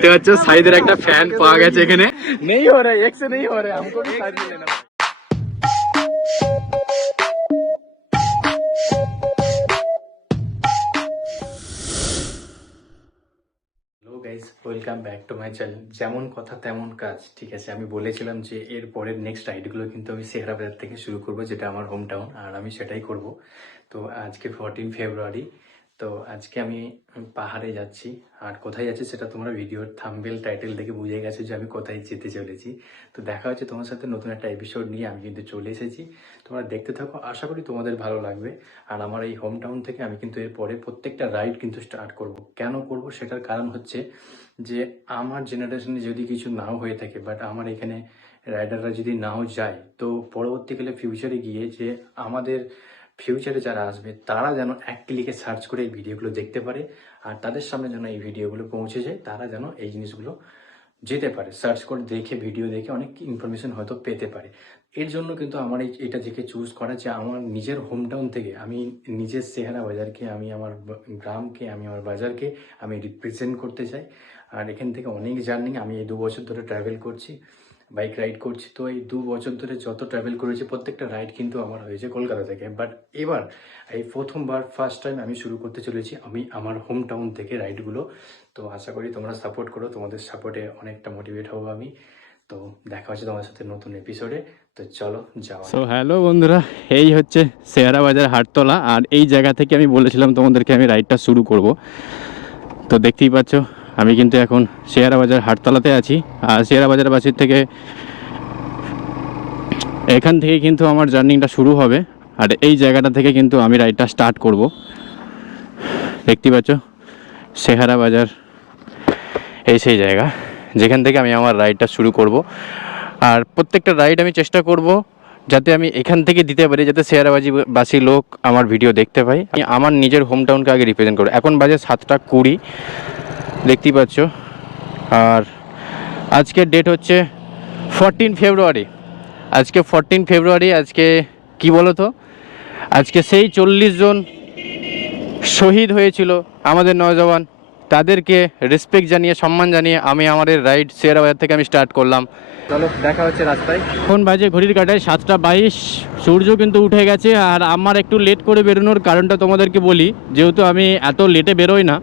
দেখতে পাচ্ছ সাইদের একটা ফ্যান পাওয়া গেছে এখানে। নেই हो रहा है एक से नहीं हो रहा है हमको भी साइड में लेना। Hello guys, welcome back to my channel. যেমন কথা তেমন কাজ, ঠিক আছে। আমি বলেছিলাম যে এর পরের নেক্সট রাইডগুলো কিন্তু আমি শেহরা বাজার থেকে শুরু করব, যেটা আমার হোম টাউন, আর আমি সেটাই করব। তো আজকে 14 ফেব্রুয়ারি। তো আজকে আমি পাহাড়ে যাচ্ছি। আর কোথায় যাচ্ছি সেটা তোমরা ভিডিওর থাম্বনেল টাইটেল দেখে বুঝে গেছো যে আমি কোথায় যেতে চলেছি। তো দেখা হচ্ছে তোমার সাথে নতুন একটা এপিসোড নিয়ে। আমি কিন্তু চলে এসেছি, তোমরা দেখতে থাকো, আশা করি তোমাদের ভালো লাগবে। আর আমার এই হোম টাউন থেকে আমি কিন্তু এরপরে প্রত্যেকটা রাইড কিন্তু স্টার্ট করব। কেন করব সেটার কারণ হচ্ছে যে আমার জেনারেশনে যদি কিছু নাও হয়ে থাকে, বাট আমার এখানে রাইডাররা যদি নাও যায়, তো পরবর্তীকালে ফিউচারে গিয়ে যে আমাদের ফিউচারে যারা আসবে তারা যেন এক ক্লিকে সার্চ করে এই ভিডিওগুলো দেখতে পারে, আর তাদের সামনে যেন এই ভিডিওগুলো পৌঁছে যায়, তারা যেন এই জিনিসগুলো যেতে পারে, সার্চ করে দেখে, ভিডিও দেখে অনেক ইনফরমেশন হয়তো পেতে পারে। এর জন্য কিন্তু আমার এটা দেখে চুজ করা যে আমার নিজের হোম টাউন থেকে আমি নিজের শেহরা বাজারকে, আমি আমার গ্রামকে, আমি আমার বাজারকে আমি রিপ্রেজেন্ট করতে চাই। আর এখান থেকে অনেক জার্নি আমি এই 2 বছর ধরে ট্রাভেল করছি, বাইক রাইড করছি। তো এই 2 বছর ধরে যত ট্রাভেল করেছি প্রত্যেকটা রাইড কিন্তু আমার হয়েছে কলকাতা থেকে। বাট এবার এই প্রথমবার ফার্স্ট টাইম আমি শুরু করতে চলেছি আমি আমার হোম টাউন থেকে রাইডগুলো। তো আশা করি তোমরা সাপোর্ট করো, তোমাদের সাপোর্টে অনেকটা মোটিভেট হবো আমি। তো দেখা হচ্ছে তোমার সাথে নতুন এপিসোডে। তো চলো যাওয়া। সো হ্যালো বন্ধুরা, এই হচ্ছে শেহরা বাজার হাটতলা, আর এই জায়গা থেকে আমি বলেছিলাম তোমাদেরকে আমি রাইডটা শুরু করব। তো দেখতেই পাচ্ছ আমি কিন্তু এখন শেহরা বাজার হাটতলাতে আছি। আর শেহরা বাজার বাসির থেকে এখান থেকে কিন্তু আমার জার্নিটা শুরু হবে, আর এই জায়গাটা থেকে কিন্তু আমি রাইডটা স্টার্ট করব। দেখতেই পাচ্ছ শেহরা বাজার, এই সেই জায়গা যেখান থেকে আমি আমার রাইডটা শুরু করব। আর প্রত্যেকটা রাইড আমি চেষ্টা করব যাতে আমি এখান থেকে দিতে পারি, যাতে শেহরাবাসী লোক আমার ভিডিও দেখতে পাই। আমি আমার নিজের হোম টাউনকে আগে রিপ্রেজেন্ট করব। এখন বাজে 7টা 20, দেখতেই পাচ্ছ। আর আজকের ডেট হচ্ছে 14 ফেব্রুয়ারি। আজকে 14 ফেব্রুয়ারি, আজকে কি বলো তো, আজকে সেই 40 জন শহীদ হয়েছিল আমাদের নওজওয়ান, তাদেরকে রেসপেক্ট জানিয়ে, সম্মান জানিয়ে আমি আমাদের রাইড শেহরা বাজার থেকে আমি স্টার্ট করলাম। চলো দেখা হচ্ছে রাস্তায়। এখন বাজে ঘড়ির কাঁটায় 7টা 22, সূর্য কিন্তু উঠে গেছে। আর আমার একটু লেট করে বেরোনোর কারণটা তোমাদেরকে বলি, যেহেতু আমি এত লেটে বেরোই না।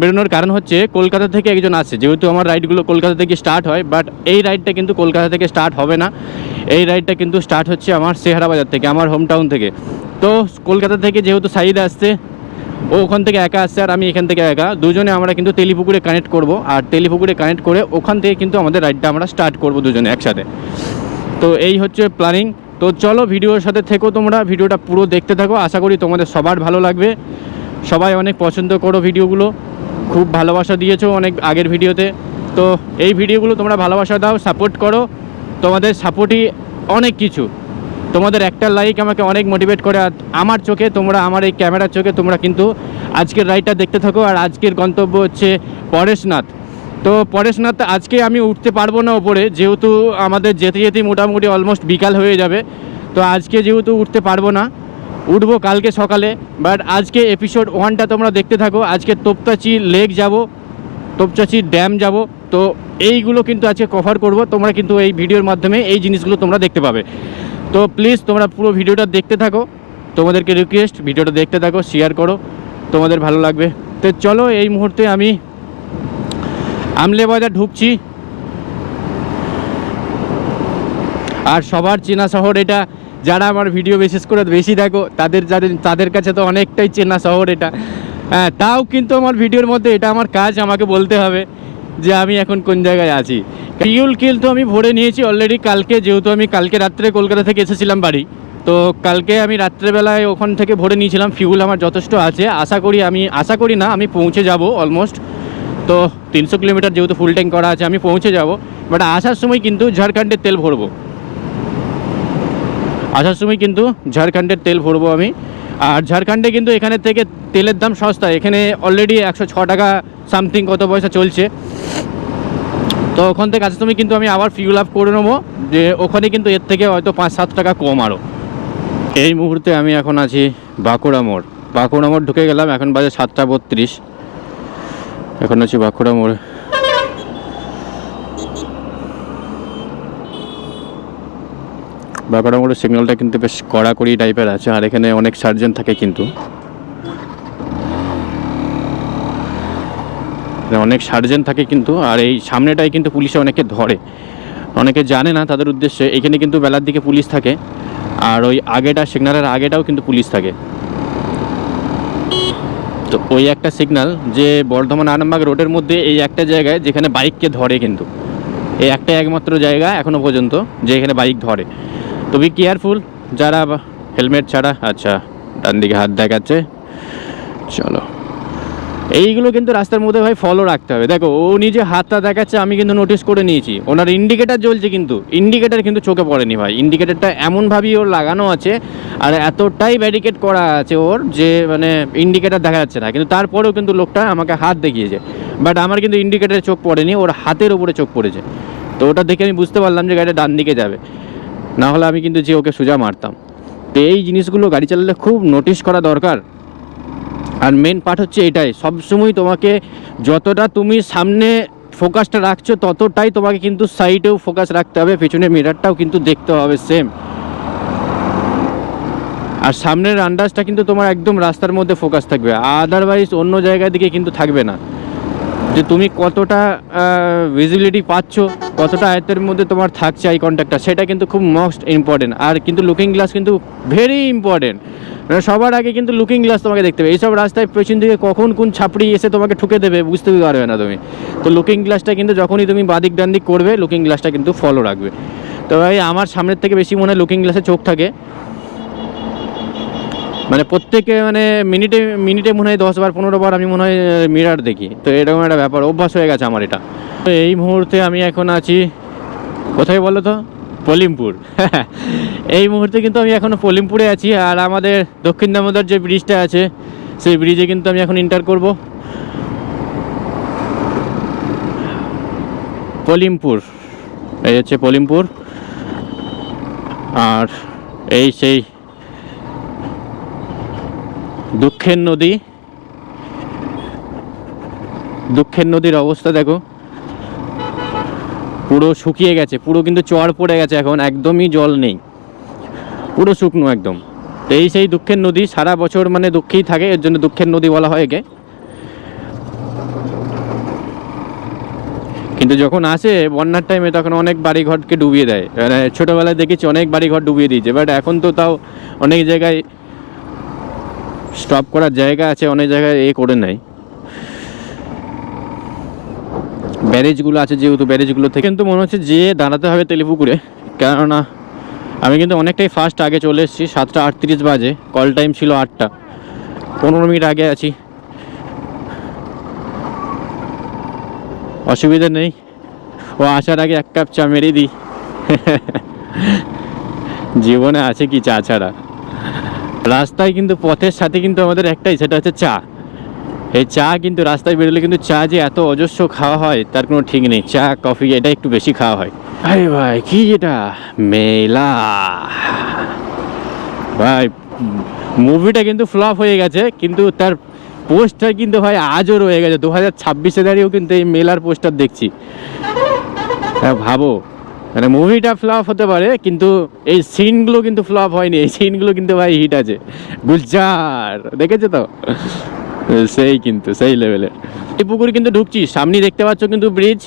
বেরোনোর কারণ হচ্ছে কলকাতা থেকে একজন আছে, যেহেতু আমার রাইডগুলো কলকাতা থেকে স্টার্ট হয়, বাট এই রাইডটা কিন্তু কলকাতা থেকে স্টার্ট হবে না। এই রাইডটা কিন্তু স্টার্ট হচ্ছে আমার শেহরা বাজার থেকে, আমার হোম টাউন থেকে। তো কলকাতা থেকে যেহেতু সাইদ আসছে, ও ওখান থেকে একা আসছে আর আমি এখান থেকে একা, দুজনে আমরা কিন্তু তেলিপুকুরে কানেক্ট করব। আর তেলিপুকুরে কানেক্ট করে ওখান থেকে কিন্তু আমাদের রাইডটা আমরা স্টার্ট করব দুজনে একসাথে। তো এই হচ্ছে প্ল্যানিং। তো চলো ভিডিওর সাথে থেকো, তোমরা ভিডিওটা পুরো দেখতে থাকো, আশা করি তোমাদের সবার ভালো লাগবে। সবাই অনেক পছন্দ করো ভিডিওগুলো, খুব ভালোবাসা দিয়েছো অনেক আগের ভিডিওতে। তো এই ভিডিওগুলো তোমরা ভালোবাসা দাও, সাপোর্ট করো, তোমাদের সাপোর্টই অনেক কিছু। তোমাদের একটা লাইক আমাকে অনেক মোটিভেট করে। আর আমার চোখে তোমরা, আমার এই ক্যামেরার চোখে তোমরা কিন্তু আজকের রাইডটা দেখতে থাকো। আর আজকের গন্তব্য হচ্ছে পরেশনাথ। তো পরেশনাথ আজকে আমি উঠতে পারবো না ওপরে, যেহেতু আমাদের যেতে যেতে মোটামুটি অলমোস্ট বিকাল হয়ে যাবে। তো আজকে যেহেতু উঠতে পারবো না, উঠবো কালকে সকালে। বাট আজকে এপিসোড 1টা তোমরা দেখতে থাকো। আজকে তোপচাচি লেক যাব, তোপচাচি ড্যাম যাব। তো এইগুলো কিন্তু আজকে কভার করব। তোমরা কিন্তু এই ভিডিওর মাধ্যমে এই জিনিসগুলো তোমরা দেখতে পাবে। তো প্লিজ তোমরা পুরো ভিডিওটা দেখতে থাকো, তোমাদেরকে রিকোয়েস্ট ভিডিওটা দেখতে থাকো, শেয়ার করো, তোমাদের ভালো লাগবে। তো চলো এই মুহূর্তে আমি আমলে বাজার ঢুকছি। আর সবার চেনা শহর এটা, যারা আমার ভিডিও বিশেষ করে বেশি দেখো তাদের কাছে তো অনেকটাই চেনা শহর এটা। হ্যাঁ, তাও কিন্তু আমার ভিডিওর মধ্যে এটা আমার কাজ, আমাকে বলতে হবে যে আমি এখন কোন জায়গায় আছি। ফিউল কিন্তু আমি ভরে নিয়েছি অলরেডি কালকে, যেহেতু আমি কালকে রাত্রে কলকাতা থেকে এসেছিলাম বাড়ি। তো কালকে আমি রাত্রেবেলায় ওখান থেকে ভরে নিয়েছিলাম। ফিউল আমার যথেষ্ট আছে, আশা করি না আমি পৌঁছে যাব অলমোস্ট। তো 300 কিলোমিটার যেহেতু ফুল ট্যাঙ্ক করা আছে, আমি পৌঁছে যাব। বাট আসার সময় কিন্তু ঝাড়খণ্ডের তেল ভরবো, আমি। আর ঝাড়খণ্ডে কিন্তু এখানের থেকে তেলের দাম সস্তা, এখানে অলরেডি 106 টাকা সামথিং কত পয়সা চলছে। তো ওখান থেকে আসার সময় কিন্তু আমি আবার ফিউল আপ করে নেবো, যে ওখানে কিন্তু এর থেকে হয়তো 5-7 টাকা কম আরও। এই মুহূর্তে আমি এখন আছি বাঁকুড়া মোড় ঢুকে গেলাম। এখন বাজে 7টা 32, এখন আছি বাঁকুড়া মোড়ে। বাঁকুড়া মোড়ের সিগন্যালটা কিন্তু বেশ কড়াকড়ি টাইপের আছে, আর এখানে অনেক সার্জেন্ট থাকে কিন্তু, অনেক সার্জেন্ট থাকে কিন্তু। আর এই সামনেটাই কিন্তু পুলিশে অনেকে ধরে, অনেকে জানে না তাদের উদ্দেশ্যে এখানে কিন্তু বেলার দিকে পুলিশ থাকে, আর ওই আগেটা সিগন্যালের আগেটাও কিন্তু পুলিশ থাকে। তো ওই একটা সিগন্যাল যে বর্ধমান আরামবাগ রোডের মধ্যে এই একটা জায়গায় যেখানে বাইককে ধরে, কিন্তু এই একটা একমাত্র জায়গা এখনও পর্যন্ত যে এখানে বাইক ধরে। তো বি কেয়ারফুল যারা হেলমেট ছাড়া। আচ্ছা, ডান দিকে হাত দেখাচ্ছে, চলো। এইগুলো কিন্তু রাস্তার মধ্যে ভাই ফলো রাখতে হবে। দেখো ও নিজে হাতটা দেখাচ্ছে, আমি কিন্তু নোটিস করে নিয়েছি ওনার ইন্ডিকেটার জ্বলছে, কিন্তু ইন্ডিকেটার কিন্তু চোখে পড়েনি ভাই। ইন্ডিকেটারটা এমনভাবেই ওর লাগানো আছে আর এতটাই ব্যারিকেড করা আছে ওর যে মানে ইন্ডিকেটার দেখা যাচ্ছে না, কিন্তু তারপরেও কিন্তু লোকটা আমাকে হাত দেখিয়েছে। বাট আমার কিন্তু ইন্ডিকেটারে চোখ পড়েনি, ওর হাতের ওপরে চোখ পড়েছে। তো ওটা দেখে আমি বুঝতে পারলাম যে গাড়িটা ডান দিকে যাবে, না হলে আমি কিন্তু যে ওকে সোজা মারতাম। তো এই জিনিসগুলো গাড়ি চালালে খুব নোটিস করা দরকার। আর মেন পার্ট হচ্ছে এটাই, সবসময় তোমাকে যতটা তুমি সামনে ফোকাসটা রাখছো ততটাই তোমাকে কিন্তু সাইডেও ফোকাস রাখতে হবে, পেছনের মিরারটাও কিন্তু দেখতে হবে সেম। আর সামনের আন্দাজটা কিন্তু তোমার একদম রাস্তার মধ্যে ফোকাস থাকবে, আদারওয়াইজ অন্য জায়গার দিকে কিন্তু থাকবে না। যে তুমি কতটা ভিজিবিলিটি পাচ্ছ, কতটা আয়ত্তের মধ্যে তোমার থাকছে আই কন্ট্যাক্টটা, সেটা কিন্তু খুব মোস্ট ইম্পর্টেন্ট। আর কিন্তু লুকিং গ্লাস কিন্তু ভেরি ইম্পর্টেন্ট, মানে সবার আগে কিন্তু লুকিং গ্লাস তোমাকে দেখতে হবে। এইসব রাস্তায় পেছন দিকে কখন কোন ছাপড়ি এসে তোমাকে ঠুকে দেবে বুঝতে পারবে না তুমি। তো লুকিং গ্লাসটা কিন্তু যখনই তুমি বাদিক ডান দিক করবে, লুকিং গ্লাসটা কিন্তু ফলো রাখবে। তো ভাই আমার সামনের থেকে বেশি মনে হয় লুকিং গ্লাসে চোখ থাকে, মানে প্রত্যেকে মানে মিনিটে মিনিটে মনে হয় 10 বার 15 বার আমি মনে হয় মিরার দেখি। তো এরকম একটা ব্যাপার, অভ্যাস হয়ে গেছে আমার এটা। তো এই মুহূর্তে আমি এখন আছি কোথায় বলো তো? পলিমপুর। এই মুহূর্তে কিন্তু আমি এখনও পলিমপুরে আছি, আর আমাদের দক্ষিণ দামোদর যে ব্রিজটা আছে সেই ব্রিজে কিন্তু আমি এখন ইন্টার করব। পলিমপুর, এই হচ্ছে পলিমপুর। আর এই সেই দুঃখের নদী, দুঃখের নদীর অবস্থা দেখো, পুরো শুকিয়ে গেছে, পুরো কিন্তু চর পড়ে গেছে, এখন একদমই জল নেই, পুরো শুকনো একদম। তো এই সেই দুঃখের নদী, সারা বছর মানে দুঃখেই থাকে, এর জন্য দুঃখের নদী বলা হয় একে। কিন্তু যখন আসে বন্যার টাইমে তখন অনেক বাড়িঘরকে ডুবিয়ে দেয়, মানে ছোটোবেলায় দেখেছি অনেক বাড়িঘর ডুবিয়ে দিয়েছে। বাট এখন তো তাও অনেক জায়গায় স্টপ করার জায়গা আছে, অনেক জায়গায় করে নেয়, ব্যারেজগুলো আছে যেহেতু, ব্যারেজগুলো থেকে কিন্তু মনে হচ্ছে যে দাঁড়াতে হবে তেলিপুকুরে। কেননা আমি কিন্তু অনেকটাই ফাস্ট আগে চলে এসেছি, 7টা 38 বাজে, কল টাইম ছিল 8টা, 15 মিনিট আগে আছি, অসুবিধা নেই। ও আসার আগে 1 কাপ চা মেরে দিই। জীবনে আছে কি চা ছাড়া? রাস্তায় কিন্তু পথের সাথে কিন্তু আমাদের একটাই, সেটা হচ্ছে চা। এই চা কিন্তু রাস্তায় বেরোলে কিন্তু চা যে এত অজস্র খাওয়া হয় তার কোনো ঠিক নেই। চা কফি এটা একটু বেশি খাওয়া হয়। আরে ভাই কি এটা মেলা ভাই, মুভিটা কিন্তু ফ্লপ হয়ে গেছে, কিন্তু তার পোস্টার কিন্তু ভাই আজও রয়ে গেছে। 2026-এ দাঁড়িয়েও কিন্তু এই মেলার পোস্টার দেখছি। হ্যাঁ ভাবো, মানে মুভিটা ফ্লপ হতে পারে কিন্তু এই সিনগুলো কিন্তু ফ্লপ হয়নি, এই সিনগুলো কিন্তু ভাই হিট আছে। গুলজার দেখেছো তো, সেই কিন্তু সেই লেভেলের। তেলিপুকুর কিন্তু ঢুকছি, সামনে দেখতে পাচ্ছ কিন্তু ব্রিজ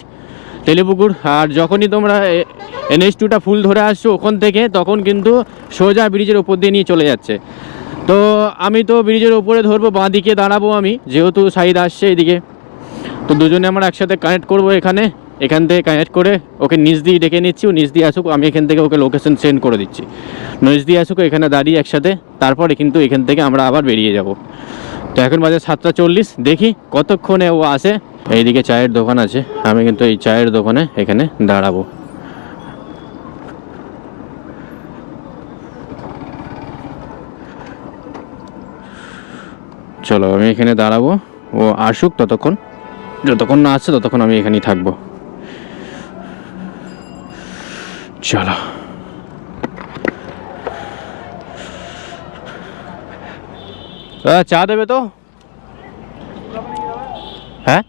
তেলিপুকুর। আর যখনই তোমরা NH2টা ফুল ধরে আসছো ওখান থেকে, তখন কিন্তু সোজা ব্রিজের ওপর দিয়ে নিয়ে চলে যাচ্ছে। তো আমি তো ব্রিজের ওপরে ধরবো, বাঁ দিকে দাঁড়াবো আমি, যেহেতু সাইড আসছে এইদিকে। তো দুজনে আমরা একসাথে কানেক্ট করবো এখানে, এখান থেকে কানেক্ট করে ওকে নিচ দিয়ে ডেকে নিচ্ছি, ও নিচ দিয়ে আসুক, আমি এখান থেকে ওকে লোকেশন সেন্ড করে দিচ্ছি, নিচ দিয়ে আসুক, এখানে দাঁড়িয়ে একসাথে, তারপরে কিন্তু এখান থেকে আমরা আবার বেরিয়ে যাব। তো এখন বাজে 7টা 40, দেখি কতক্ষণে ও আসে। এইদিকে চায়ের দোকান আছে, আমি কিন্তু এই চায়ের দোকানে এখানে দাঁড়াবো। চলো আমি এখানে দাঁড়াবো, ও আসুক, ততক্ষণ যতক্ষণ না আসছে ততক্ষণ আমি এখানেই থাকবো। চলো চা দেবে তো? হ্যাঁ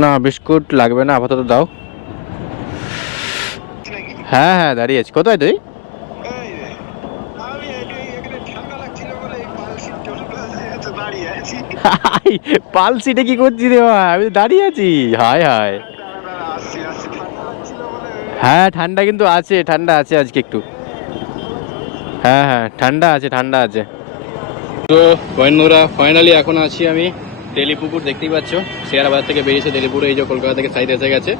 না বিস্কুট লাগবে না আপাতত, দাও। হ্যাঁ হ্যাঁ দাঁড়িয়ে আছি। কোথায় তুই? পাল সিটে কি করছি রে ভাই, আমি তো দাঁড়িয়ে আছি। হায় হায়, হ্যাঁ ঠান্ডা কিন্তু আছে, ঠান্ডা আছে আজকে একটু। হ্যাঁ হ্যাঁ ঠান্ডা আছে, ঠান্ডা আছে। তো বন্ধুরা ফাইনালি এখন আছি আমি তেলিপুকুর, দেখতেই পাচ্ছ শেয়ারাবাদ থেকে বেরিয়েছে তেলিপুর, এই যে কলকাতা থেকে সাইড এসে গেছে।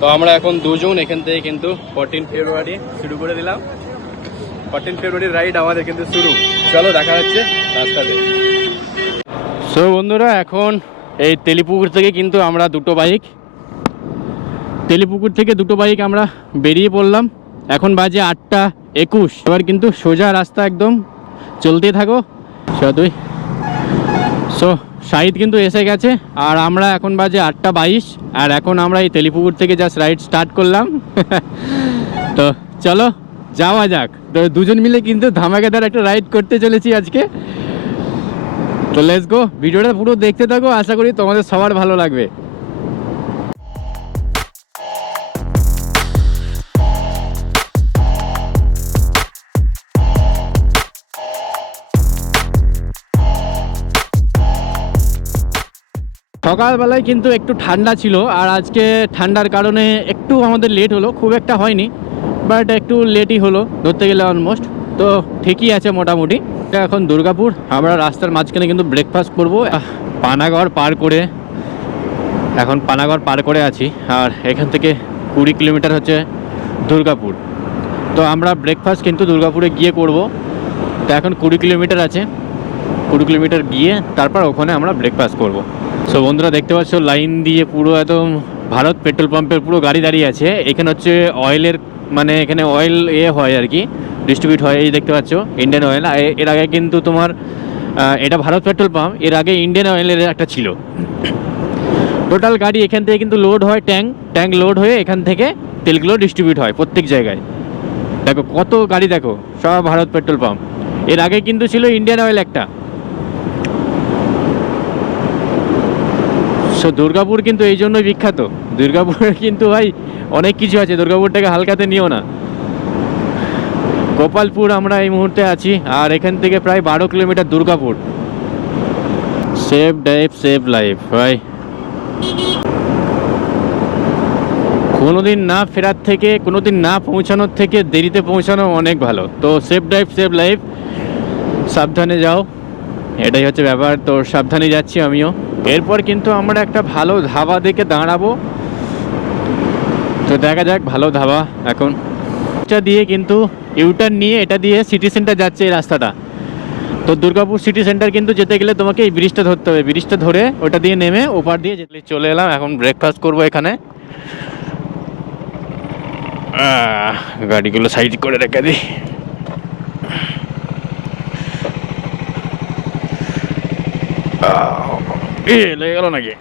তো আমরা এখন দুজন এখান থেকে কিন্তু 14 ফেব্রুয়ারি শুরু করে দিলাম। 14 ফেব্রুয়ারি রাইড আমাদের কিন্তু শুরু। চলো দেখা হচ্ছে রাস্তাতে। সো বন্ধুরা এখন এই তেলিপুকুর থেকে কিন্তু আমরা তেলিপুকুর থেকে দুটো বাইক আমরা বেরিয়ে পড়লাম। এখন বাজে 8:21। এবার কিন্তু সোজা রাস্তা, একদম চলতে থাকো সদুই। সো শাহিদ কিন্তু এসে গেছে, আর আমরা এখন বাজে 8:22, আর এখন আমরা এই তেলিপুকুর থেকে জাস্ট রাইড স্টার্ট করলাম। তো চলো যাওয়া যাক। তো দুজন মিলে কিন্তু ধামাকাদার একটা রাইড করতে চলেছি আজকে। তো লেটস গো, ভিডিওটা পুরো দেখতে থাকো, আশা করি তোমাদের সবার ভালো লাগবে। সকালবেলায় কিন্তু একটু ঠান্ডা ছিল, আর আজকে ঠান্ডার কারণে একটু আমাদের লেট হলো, খুব একটা হয়নি বাট একটু লেটই হলো ধরতে গেলে অলমোস্ট। তো ঠিকই আছে মোটামুটি। এখন দুর্গাপুর, আমরা রাস্তার মাঝখানে কিন্তু ব্রেকফাস্ট করবো পানাগড় পার করে। এখন পানাগড় পার করে আছি, আর এখান থেকে 20 কিলোমিটার হচ্ছে দুর্গাপুর। তো আমরা ব্রেকফাস্ট কিন্তু দুর্গাপুরে গিয়ে করব। তো এখন 20 কিলোমিটার আছে, 20 কিলোমিটার গিয়ে তারপর ওখানে আমরা ব্রেকফাস্ট করব। সো বন্ধুরা দেখতে পাচ্ছ লাইন দিয়ে পুরো একদম ভারত পেট্রোল পাম্পের পুরো গাড়ি দাঁড়িয়ে আছে। এখানে হচ্ছে অয়েলের, মানে এখানে অয়েল হয় আর কি, ডিস্ট্রিবিউট হয়। এই দেখতে পাচ্ছ ইন্ডিয়ান অয়েল। এর আগে কিন্তু তোমার এটা ভারত পেট্রোল পাম্প, এর আগে ইন্ডিয়ান অয়েলের একটা ছিল। টোটাল গাড়ি এখান থেকে কিন্তু লোড হয়, ট্যাঙ্ক লোড হয়ে এখান থেকে তেলগুলো ডিস্ট্রিবিউট হয় প্রত্যেক জায়গায়। দেখো কত গাড়ি, দেখো সব ভারত পেট্রোল পাম্প। এর আগে কিন্তু ছিল ইন্ডিয়ান অয়েল একটা। সো দুর্গাপুর কিন্তু এই জন্যই বিখ্যাত। দুর্গাপুরে কিন্তু ভাই অনেক কিছু আছে, দুর্গাপুরটাকে হালকাতে নিও না। গোপালপুর আমরা এই মুহূর্তে আছি, আর এখান থেকে প্রায় 12 কিলোমিটার দুর্গাপুর। সেভ লাইফ ভাই। কোনোদিন না ফেরার থেকে, কোনোদিন না পৌঁছানোর থেকে দেরিতে পৌঁছানো অনেক ভালো। তো সেভ লাইফ, সাবধানে যাও, এটাই হচ্ছে ব্যাপার। তো সাবধানে যাচ্ছি আমিও। এরপর কিন্তু আমরা একটা ভালো ধাবা দেখে দাঁড়াবো। তো দেখা যাক ভালো ধাবা। এখন এটা দিয়ে কিন্তু ইউটার্ন নিয়ে এটা দিয়ে সিটি সেন্টার যাচ্ছে এই রাস্তাটা। তো দুর্গাপুর সিটি সেন্টার কিন্তু যেতে গেলে তোমাকে এই ব্রিজটা ধরতে হবে, ব্রিজটা ধরে ওটা দিয়ে নেমে ওপার দিয়ে যেতে। চলে এলাম, এখন ব্রেকফাস্ট করবো এখানে। গাড়িগুলো সাইড করে রেখে দিই। লেগে গেল নাকি?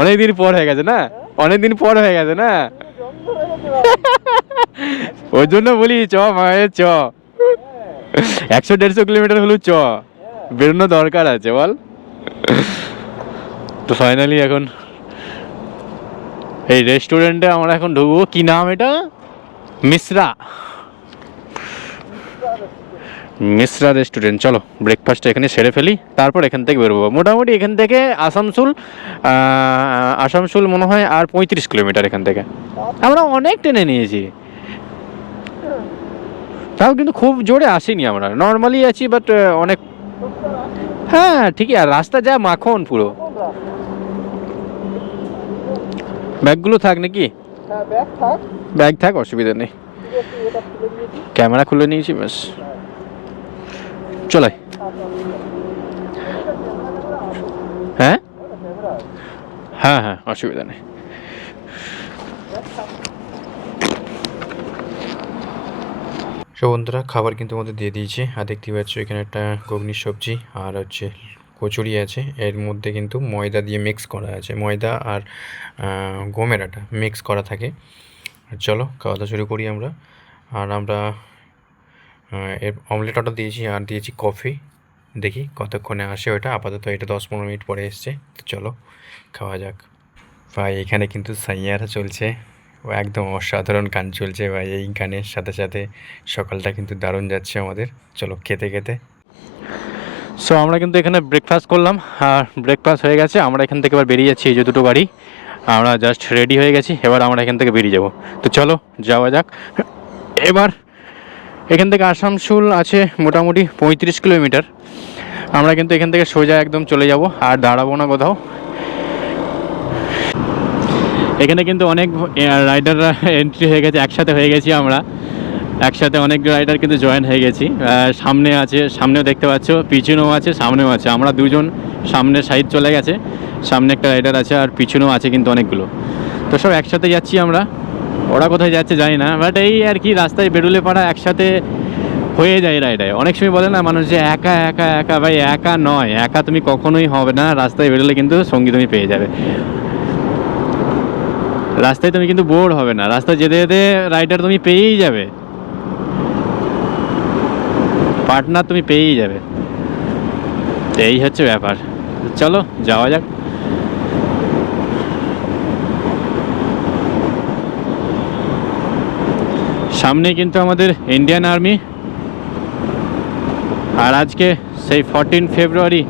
অনেকদিন পর হয়ে গেছে না, অনেকদিন পর হয়ে গেছে না, ওই জন্য বলি চ মায়ের চ। 100-150 কিলোমিটার হলো, চ বেরোনো দরকার আছে বল। তো ফাইনালি এখন এই রেস্টুরেন্টে আমরা এখন ঢুকবো। কি নাম এটা? মিশ্রা রেস্টুরেন্ট। চলো ব্রেকফাস্ট এখানে সেরে ফেলি, তারপর এখান থেকে বেরোবো। মোটামুটি এখান থেকে আসানসোল মনে হয় আর 35 কিলোমিটার এখান থেকে। আমরা অনেক টেনে নিয়েছি, তাও কিন্তু খুব জোরে আসিনি, আমরা নর্মালি আছি বাট অনেক। হ্যাঁ ঠিকই, আর রাস্তা যা মাখন পুরো। ব্যাগগুলো থাক নাকি? ব্যাগ থাক, অসুবিধা নেই। ক্যামেরা খুলে নিয়েছি ব্যাস। চলাই। হ্যাঁ হ্যাঁ হ্যাঁ অসুবিধা নেই। সো বন্ধুরা খাবার কিন্তু আমাদের দিয়ে দিয়েছে, আর দেখতে পাচ্ছ এখানে একটা ঘুগনির সবজি আর হচ্ছে কচুরি আছে। এর মধ্যে কিন্তু ময়দা দিয়ে মিক্স করা আছে, ময়দা আর গমের আটা মিক্স করা থাকে। চলো খাওয়া দাওয়া শুরু করি আমরা। আর আমরা এর অমলেট অর্ডার দিয়েছি, আর দিয়েছি কফি। দেখি কতক্ষণে আসে ওটা। আপাতত এটা 10-15 মিনিট পরে এসছে। তো চলো খাওয়া যাক। ভাই এখানে কিন্তু সাইয়ারা চলছে, ও একদম অসাধারণ গান চলছে ভাই। এই গানের সাথে সাথে সকালটা কিন্তু দারুণ যাচ্ছে আমাদের। চলো খেতে খেতে। সো আমরা কিন্তু এখানে ব্রেকফাস্ট করলাম, আর ব্রেকফাস্ট হয়ে গেছে। আমরা এখান থেকে এবার বেরিয়ে যাচ্ছি। এই যে দুটো গাড়ি, আমরা জাস্ট রেডি হয়ে গেছি। এবার আমরা এখান থেকে বেরিয়ে যাব। তো চলো যাওয়া যাক। এবার এখান থেকে আসানসোল আছে মোটামুটি 35 কিলোমিটার। আমরা কিন্তু এখান থেকে সোজা একদম চলে যাব, আর দাঁড়াবো না কোথাও। এখানে কিন্তু অনেক রাইডাররা এন্ট্রি হয়ে গেছে, একসাথে হয়ে গেছি আমরা। একসাথে অনেক রাইডার কিন্তু জয়েন হয়ে গেছি। সামনে আছে, সামনেও দেখতে পাচ্ছ, পিছনেও আছে, সামনেও আছে। আমরা দুজন সামনের সাইড চলে গেছে, সামনে একটা রাইডার আছে, আর পিছনেও আছে কিন্তু অনেকগুলো। তো সব একসাথে যাচ্ছি আমরা। ওরা কোথায় যাচ্ছে জানি না, বাট এই আর কি, রাস্তায় বেরুলে পাড়া একসাথে হয়ে যায় রাইডার। অনেক সময় বলে না মানুষ যে একা একা একা, ভাই একা নয়, একা তুমি কখনোই হবে না। রাস্তায় বেরোলে কিন্তু সঙ্গী তুমি পেয়ে যাবে। রাস্তায় তুমি কিন্তু বোর হবে না, রাস্তায় যেতে যেতে রাইডার তুমি পেয়েই যাবে, পার্টনার তুমি পেয়েই যাবে। এই হচ্ছে ব্যাপার। চলো যাওয়া যাক। সামনে কিন্তু আমাদের ইন্ডিয়ান আর্মি। আর আজকে সেই 14 ফেব্রুয়ারি,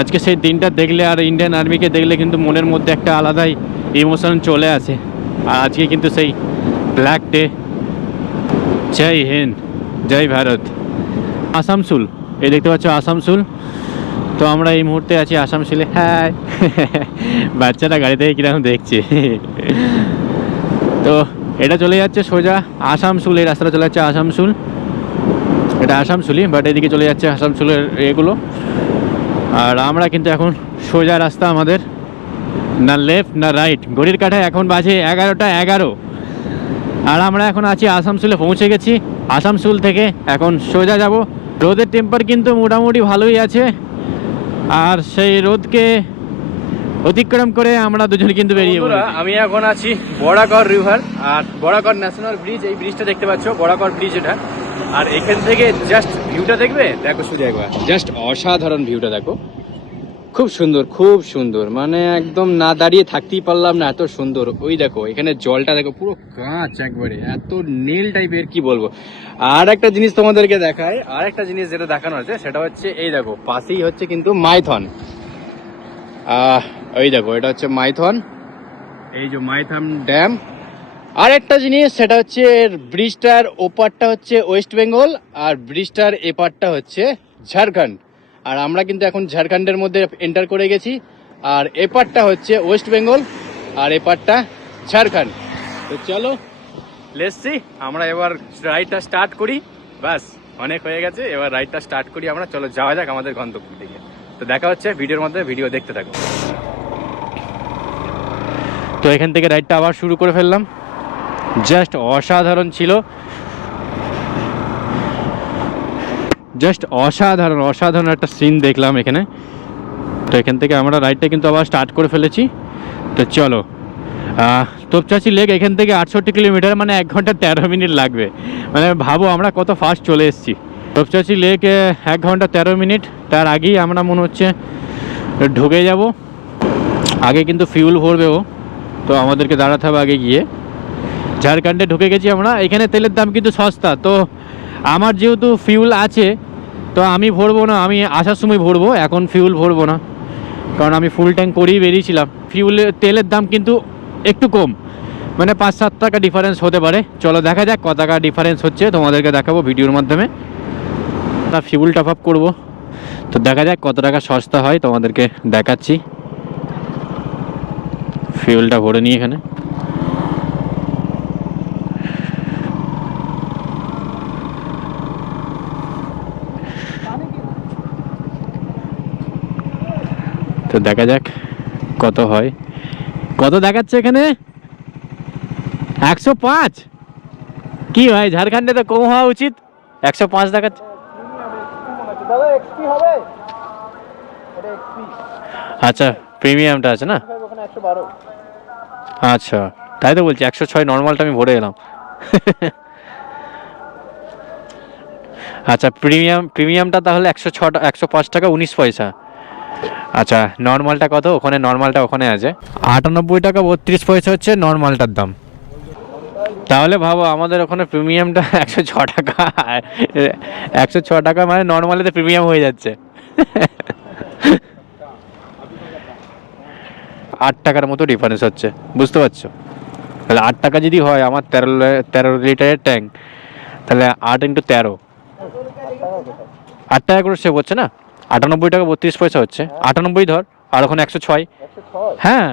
আজকে সেই দিনটা দেখলে আর ইন্ডিয়ান আর্মিকে দেখলে কিন্তু মনের মধ্যে একটা আলাদাই ইমোশন চলে আসে। আর আজকে কিন্তু সেই ব্ল্যাক ডে। জয় হিন্দ, জয় ভারত। আসানসোল, এই দেখতে পাচ্ছ আসানসোল। তো আমরা এই মুহূর্তে আছি আসানসোলে। হ্যাঁ, বাচ্চাটা গাড়ি থেকে কিরকম দেখছে। তো এটা চলে যাচ্ছে সোজা আসানসোল, এই রাস্তাটা চলে যাচ্ছে আসানসোল। এটা আসানসোলই, বাট এদিকে চলে যাচ্ছে আসানসোলের এগুলো। আর আমরা কিন্তু এখন সোজা রাস্তা আমাদের, না লেফট না রাইট। ঘড়ির কাঁটায় এখন বাজে 11টা 11। আর আমরা এখন আছি আসানসোলে, পৌঁছে গেছি। আসানসোল থেকে এখন সোজা যাব। রোদের টেম্পার কিন্তু মোটামুটি ভালোই আছে, আর সেই রোদকে অতিক্রম করে আমরা দুজন কিন্তু বেরিয়ে পড়েছি। আমি এখন আছি বরাকর রিভার আর বরাকর ন্যাশনাল ব্রিজ। এই ব্রিজটা দেখতে পাচ্ছ, বরাকর ব্রিজ এটা। আর এখান থেকে জাস্ট ভিউটা দেখবে, দেখো শুধু একবার, জাস্ট অসাধারণ ভিউটা দেখো। খুব সুন্দর, খুব সুন্দর, মানে একদম না দাঁড়িয়ে থাকতেই পারলাম না, এত সুন্দর। ওই দেখো এখানে জলটা দেখো, পুরো কাঁচ একবারে, এত নীল টাইপের, কি বলবো। আর একটা জিনিস তোমাদেরকে দেখায়, আর একটা জিনিস যেটা দেখানো হচ্ছে সেটা হচ্ছে এই দেখো, পাশেই হচ্ছে কিন্তু মাইথন। ওই দেখো, এটা হচ্ছে মাইথন, এই যে মাইথন ড্যাম। আর একটা জিনিস, সেটা হচ্ছে ব্রিজটার ওপারটা হচ্ছে ওয়েস্ট বেঙ্গল, আর ব্রিজটার এপারটা হচ্ছে ঝাড়খণ্ড। আর আমরা কিন্তু এখন ঝাড়খণ্ডের মধ্যে এন্টার করে গেছি। আর এপারটা হচ্ছে ওয়েস্ট বেঙ্গল, আর এপারটা ঝাড়খণ্ড। তো চলো লেটস সি, আমরা এবার রাইডটা স্টার্ট করি। বাস, অনেক হয়ে গেছে, এবার রাইডটা স্টার্ট করি আমরা। চলো যাওয়া যাক আমাদের গন্তব্যের দিকে। তো দেখা হচ্ছে ভিডিওর মধ্যে, ভিডিও দেখতে থাকো। তো এখান থেকে রাইডটা আবার শুরু করে ফেললাম। জাস্ট অসাধারণ ছিল, জাস্ট অসাধারণ অসাধারণ একটা সিন দেখলাম এখানে। তো এখান থেকে আমরা রাইডটা কিন্তু আবার স্টার্ট করে ফেলেছি। তো চলো, তোপচাঁচি লেক এখান থেকে 68 কিলোমিটার, মানে 1 ঘন্টা 13 মিনিট লাগবে। মানে ভাবো আমরা কত ফাস্ট চলে এসেছি। তোপচাঁচি লেকে 1 ঘন্টা 13 মিনিট। তার আগেই আমরা মনে হচ্ছে ঢুকে যাব। আগে কিন্তু ফিউল ভরবে ও, তো আমাদেরকে দাঁড়াতে হবে আগে গিয়ে। ঝাড়খণ্ডে ঢুকে গেছি আমরা। এখানে তেলের দাম কিন্তু সস্তা, তো আমার যেহেতু ফিউল আছে, তো আমি ভরবো না, আমি আসার সময় ভরবো, এখন ফিউল ভরবো না, কারণ আমি ফুল ট্যাঙ্ক করেই বেরিয়েছিলাম। ফিউলের তেলের দাম কিন্তু একটু কম, মানে 5-7 টাকা ডিফারেন্স হতে পারে। চলো দেখা যাক কত টাকা ডিফারেন্স হচ্ছে, তোমাদেরকে দেখাবো ভিডিওর মাধ্যমে। তা ফিউল টপ আপ করবো, তো দেখা যাক কত টাকা সস্তা হয়, তোমাদেরকে দেখাচ্ছি। ফিউলটা ভরে নিই এখানে। তো দেখা যাক কত হয়। কত দেখাচ্ছে এখানে? 105। কি ভাই, ঝাড়খণ্ডে তো কম হওয়া উচিত, 105 দেখাচ্ছে। আচ্ছা, প্রিমিয়ামটা আছে না? আচ্ছা, তাই তো বলছি 106 নর্মালটা আমি ভরে এলাম। আচ্ছা, প্রিমিয়ামটা তাহলে 105 টাকা 19 পয়সা। আচ্ছা, নর্মালটা কত? নর্মালটা ওখানে আছে 98 টাকা 32 পয়সা হচ্ছে নর্মালটার দাম। তাহলে ভাবো আমাদের ওখানে প্রিমিয়ামটা 106 টাকা। 106 টাকা মানে নর্মালিতে প্রিমিয়াম হয়ে যাচ্ছে। 8 টাকার মতো ডিফারেন্স হচ্ছে, বুঝতে পারছো? তাহলে 8 টাকা যদি হয়, আমার 13 লিটারের ট্যাঙ্ক, তাহলে 8 × 13, 8 টাকা করে সেভ হচ্ছে না? 98 টাকা 32 পয়সা হচ্ছে, 98 ধর, আর ওখানে 106। হ্যাঁ,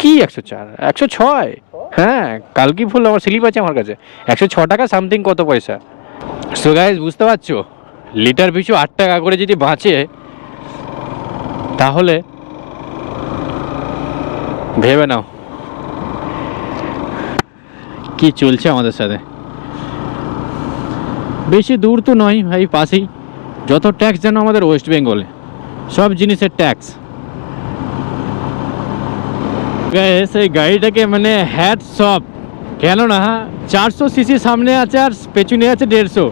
কি 104? 106? হ্যাঁ, কালকে ফুল আমার স্লিপ আছে আমার কাছে। 106 টাকা সামথিং কত পয়সা। সো গাইস, বুঝতে পারছো, লিটার পিছু 8 টাকা করে যদি বাঁচে, তাহলে ভেবে নাও কি চলছে আমাদের সাথে। বেশি দূর তো নয় ভাই, পাশেই। যত ট্যাক্স যেন আমাদের ওয়েস্ট বেঙ্গলে, সব জিনিসের ট্যাক্স। এই গাড়িটাকে মানে হ্যাটস অফ, কেননা 400 সিসি সামনে আছে আর পেছনে আছে 150।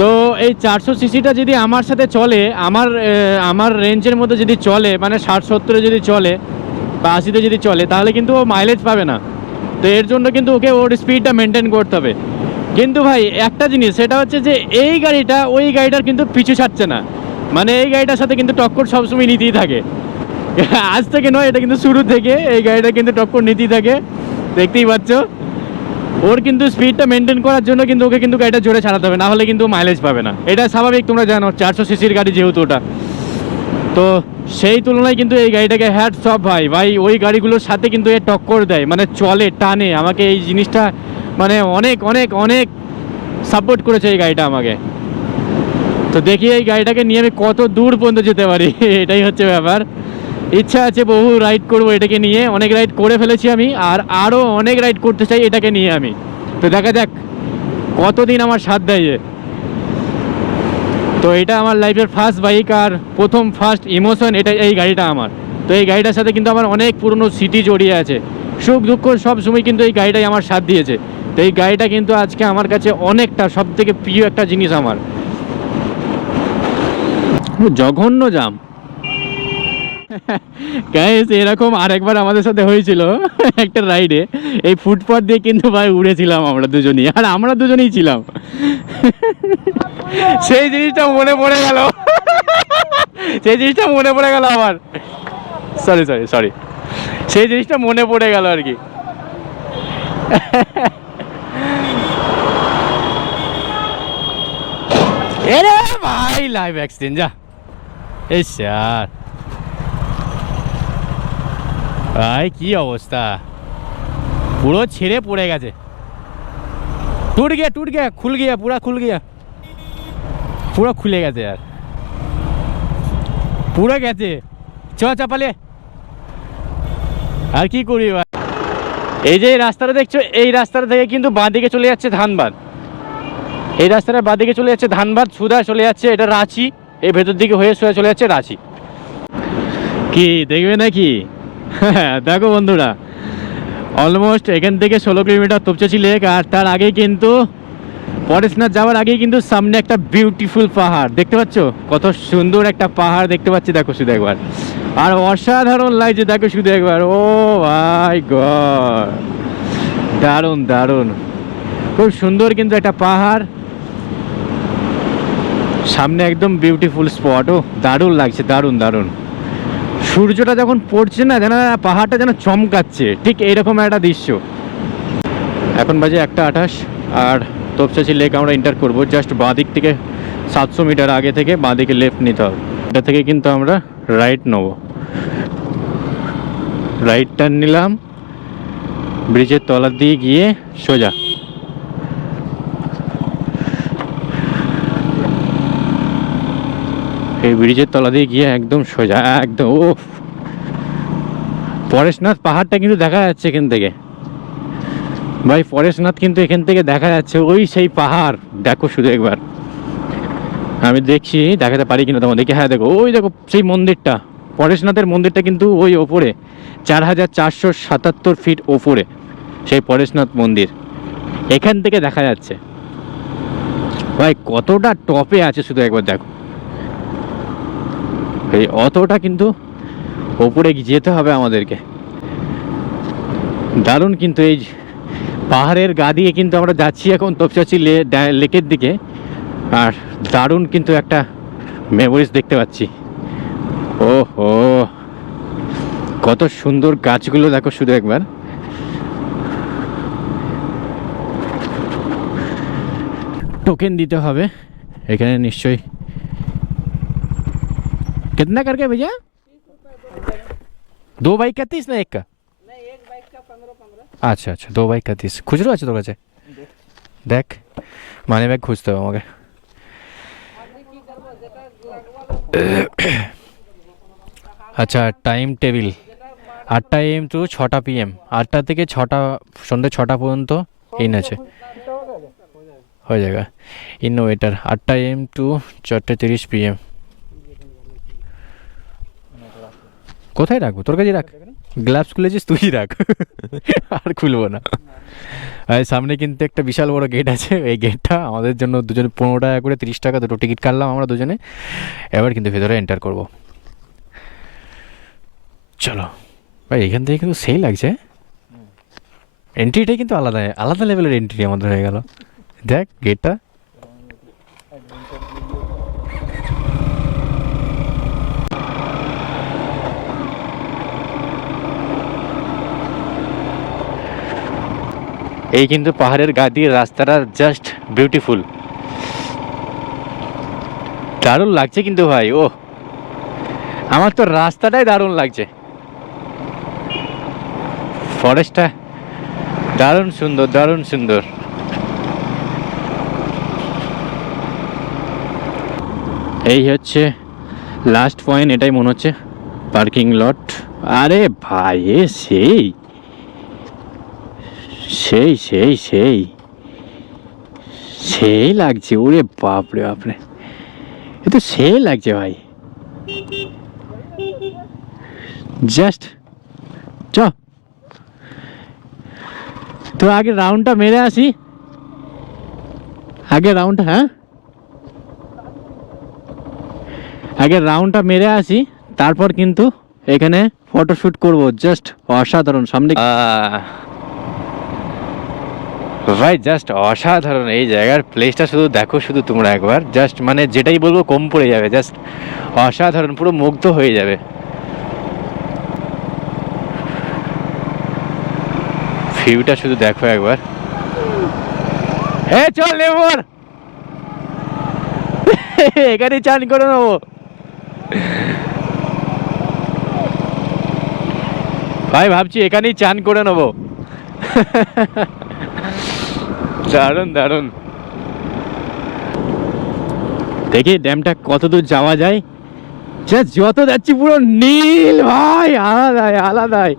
তো এই 400 সিসিটা যদি আমার সাথে চলে, আমার রেঞ্জের মধ্যে যদি চলে, মানে 60-70-এ যদি চলে বা 80-তে যদি চলে, তাহলে কিন্তু ও মাইলেজ পাবে না। তো এর জন্য কিন্তু ওকে ওর স্পিডটা মেনটেন করতে হবে। কিন্তু ভাই একটা জিনিস, সেটা হচ্ছে যে এই গাড়িটা ওই গাড়িটার কিন্তু পিছু ছাড়ছে না। মানে এই গাড়িটার সাথে কিন্তু টক্কর সবসময় নিতেই থাকে। আজ থেকে নয়, এটা কিন্তু শুরু থেকে এই গাড়িটা কিন্তু টক্কর নিতেই থাকে, দেখতেই পাচ্ছ। ওর কিন্তু স্পিডটা মেনটেন করার জন্য কিন্তু ওকে কিন্তু গাড়িটা জোরে ছাড়াতে হবে, না হলে কিন্তু মাইলেজ পাবে না। এটা স্বাভাবিক, তোমরা জানো 400 সিসির গাড়ি যেহেতু ওটা। তো সেই তুলনায় কিন্তু এই গাড়িটাকে হ্যাটস অফ ভাই। ভাই ওই গাড়িগুলোর সাথে কিন্তু এ টক্কর দেয়, মানে চলে, টানে। আমাকে এই জিনিসটা মানে অনেক অনেক অনেক সাপোর্ট করেছে এই গাড়িটা আমাকে। তো দেখি এই গাড়িটাকে নিয়ে আমি কত দূর পর্যন্ত যেতে পারি। এটাই হচ্ছে ব্যাপার। ইচ্ছা আছে বহু রাইড করবো এটাকে নিয়ে, অনেক রাইড করে ফেলেছি আমি, আর আরও অনেক রাইড করতে চাই এটাকে নিয়ে আমি। তো দেখা যাক কতদিন আমার সাথ দেয়। তো এটা আমার লাইফের ফার্স্ট বাইক আর ফার্স্ট ইমোশন, এটা এই গাড়িটা আমার। তো এই গাড়িটার সাথে কিন্তু আমার অনেক পুরনো স্মৃতি জড়িয়ে আছে, সুখ দুঃখ সব সময় কিন্তু এই গাড়িটাই আমার সাথ দিয়েছে। তো এই গাড়িটা কিন্তু আজকে আমার কাছে অনেকটা সব থেকে প্রিয় একটা জিনিস আমার। জঘন্য জাম। গাইস, এরকম আরেকবার আমাদের সাথে হয়েছিল একটা রাইডে। এই ফুটপাথ দিয়ে কিন্তু ভাই উড়েছিলাম আমরা দুজনই, আর আমরা দুজনেই ছিলাম। সেই জিনিসটা মনে পড়ে গেল। সেই জিনিসটা মনে পড়ে গেল আমার। সরি সরি সরি, সেই জিনিসটা মনে পড়ে গেল আর কি। এরে ভাই, লাইভ অ্যাক্সিডেন্ট যা। এই স্যার ভাই, কি অবস্থা, পুরো ছিঁড়ে পড়ে গেছে। टूट गया खुल गया, पूरा खुल गया, पूरा खुले गए यार, पूरा गए। চ চাপালে আর কি করি ভাই। এই যে রাস্তাটা দেখছো, এই রাস্তাটা থেকে কিন্তু বাঁদিকে চলে যাচ্ছে ধানবাদ। এই রাস্তাটা বাঁদিকে চলে যাচ্ছে ধানবাদ, সুদা চলে যাচ্ছে এটা রাঁচি, এই ভেতর দিকে হয়ে সোজা চলে যাচ্ছে রাঁচি। কি দেখবে নাকি? দেখো বন্ধুরা, অলমোস্ট এখান থেকে 16 কিলোমিটার তোপচাঁচি লেক, আর তার আগে কিন্তু পরেশনাথ যাওয়ার আগেই কিন্তু সামনে একটা বিউটিফুল পাহাড় দেখতে পাচ্ছ। কত সুন্দর একটা পাহাড় দেখতে পাচ্ছি, দেখো শুধু একবার, আর অসাধারণ লাগছে দেখো শুধু একবার। ও মাই গড, দারুণ দারুণ, খুব সুন্দর কিন্তু একটা পাহাড় সামনে, একদম বিউটিফুল স্পট। ও দারুণ লাগছে, দারুণ দারুণ। সূর্যটা যখন পড়ছে না, যেন পাহাড়টা যেন চমকাচ্ছে, ঠিক এইরকম একটা দৃশ্য। এখন বাজে 1:28, আর তোপচাঁচি লেক আমরা এন্টার করবো। জাস্ট বাঁদিক থেকে 700 মিটার আগে থেকে বাঁদিকে লেফট নিতে হবে। এটা থেকে কিন্তু আমরা রাইট নেব, রাইট টার্ন নিলাম, ব্রিজের তলা দিয়ে গিয়ে সোজা। এই ব্রিজের তলা দিয়ে গিয়ে একদম সোজা, একদম। ও পরেশনাথ পাহাড়টা কিন্তু দেখা যাচ্ছে এখান থেকে ভাই, পরেশনাথ কিন্তু এখান থেকে দেখা যাচ্ছে, ওই সেই পাহাড় দেখো শুধু একবার। আমি দেখছি দেখাতে পারি কিনা তোমাদেরকে। হ্যাঁ দেখো, ওই দেখো সেই মন্দিরটা, পরেশনাথের মন্দিরটা কিন্তু ওই ওপরে 4477 ফিট ওপরে সেই পরেশনাথ মন্দির, এখান থেকে দেখা যাচ্ছে। ভাই কতটা টপে আছে শুধু একবার দেখো, এই অতটা কিন্তু ওপরে যেতে হবে আমাদেরকে। দারুণ কিন্তু এই পাহাড়ের গা দিয়ে কিন্তু আমরা যাচ্ছি এখন তোপচাঁচি লেকের দিকে, আর দারুণ কিন্তু একটা মেমোরিজ দেখতে পাচ্ছি। ওহো, কত সুন্দর গাছগুলো দেখো শুধু একবার। টোকেন দিতে হবে এখানে নিশ্চয়ই। कितना करके भैया? 2 बाइक का 30 ना एक का? नहीं, एक बाइक का 15-15। আচ্ছা আচ্ছা, 2 बाइक का 30। খুচরো আছে তোর কাছে? দেখ, মানি ব্যাগ খুঁজতে হবে আমাকে। আচ্ছা, টাইম টেবিল 8টা AM টু 6টা PM, 8টা থেকে 6টা, সন্ধ্যে 6টা পর্যন্ত ইন আছে, হয়ে যাবে। ইনোভেটার 8টা AM টু 4:30 PM। কোথায় রাখবো? তোর কাছে রাখ, গ্লাভস খুলেছিস তুই রাখ, আর খুলবো না। আর সামনে কিন্তু একটা বিশাল বড় গেট আছে, এই গেটটা আমাদের জন্য দুজনে 15 টাকা করে, 30 টাকা দুটো টিকিট কাটলাম আমরা দুজনে। এবার কিন্তু ভেতরে এন্টার করব। চলো ভাই, এখান থেকে কিন্তু সেই লাগছে, এন্ট্রিটাই কিন্তু আলাদা আলাদা লেভেলের এন্ট্রি আমাদের হয়ে গেল। দেখ গেটটা, এই কিন্তু পাহাড়ের গা দিয়ে রাস্তাটা জাস্ট বিউটিফুল, দারুণ লাগছে কিন্তু ভাই। ও, আমার তো রাস্তাটাই দারুণ লাগছে, ফরেস্টটা দারুণ সুন্দর, দারুণ সুন্দর। এই হচ্ছে লাস্ট পয়েন্ট, এটাই মনে হচ্ছে পার্কিং লট। আরে ভাই, এ সেই সেই সেই সেই সেই লাগছে, ওরে বাপরে বাপরে, এ তো সেই লাগছে ভাই। জাস্ট চ, তো আগে রাউন্ডটা মেরে আসি, আগে রাউন্ড, হ্যাঁ আগে রাউন্ডটা মেরে আসি, তারপর কিন্তু এখানে ফটোশ্যুট করব। জাস্ট অসাধারণ, সামনে ভাই জাস্ট অসাধারণ এই জায়গার প্লেসটা, শুধু দেখো শুধু তোমরা একবার, জাস্ট মানে যেটাই বলবো কম পড়ে যাবে, জাস্ট অসাধারণ, পুরো মুগ্ধ হয়ে যাবে। ভিউটা শুধু দেখো একবার। হ্যাঁ চল নেবর, এখানে চান করে নেবো ভাই, ভাবছি এখানেই চান করে নেবো। দারুণ দারুণ, দেখি ড্যামটা কত দূর যাওয়া যায়। যত যাচ্ছি পুরো নীল ভাই, আলাদাই আলাদাই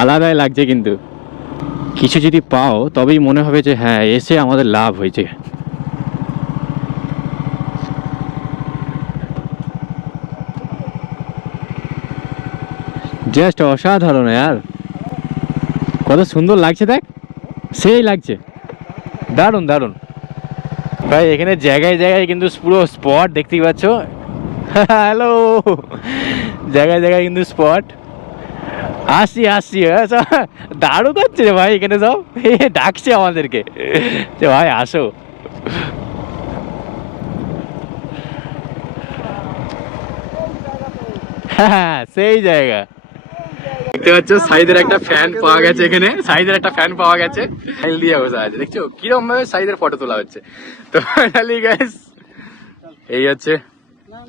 আলাদাই লাগছে। কিন্তু কিছু যদি পাও তবেই মনে হবে যে হ্যাঁ, এসে আমাদের লাভ হয়েছে। জাস্ট অসাধারণ यार, কত সুন্দর লাগছে দেখ, সেই লাগছে, দারুণ দারুণ ভাই। এখানে জায়গায় জায়গায় কিন্তু পুরো স্পট দেখতেই পাচ্ছ। হ্যালো, জায়গায় জায়গায় কিন্তু স্পট। আসছি আসছি, দারুণ করছে রে ভাই, এখানে সব ডাকছে আমাদেরকে যে ভাই আসো। হ্যাঁ, সেই জায়গা দেখতে পাচ্ছ। সাইদের একটা ফ্যান পাওয়া গেছে এখানে, সাইদের একটা ফ্যান পাওয়া গেছে, ফাইল দিয়ে বসে আছে। দেখছো কিরকম ভাবে সাইদের ফটো তোলা হচ্ছে। তো ফাইনালি গাইস, এই হচ্ছে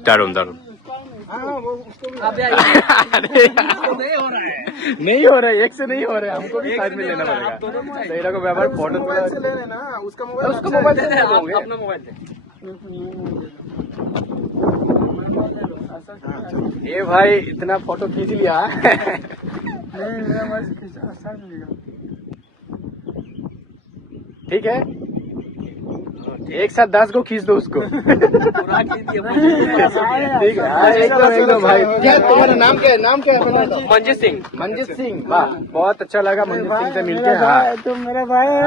দারুণ দারুণ। नहीं हो रहा है, एक से नहीं हो रहा है, हमको भी साथ में लेना पड़ेगा। तेरा को व्यापार फोटो से ले लेना, उसका मोबाइल दे देना, अपना मोबाइल दे। ये भाई इतना फोटो खींच लिया। ठीक है, एक साथ 10 को खींच दो उसको। पूरा खींच दिया ठीक है, हाँ, एकदम भाई। क्या तुम्हारा नाम क्या है? नाम क्या है? मंजीत सिंह। मंजीत सिंह, वाह, बहुत अच्छा लगा मंजीत सिंह से मिलके। हाँ, तुम मेरा भाई है।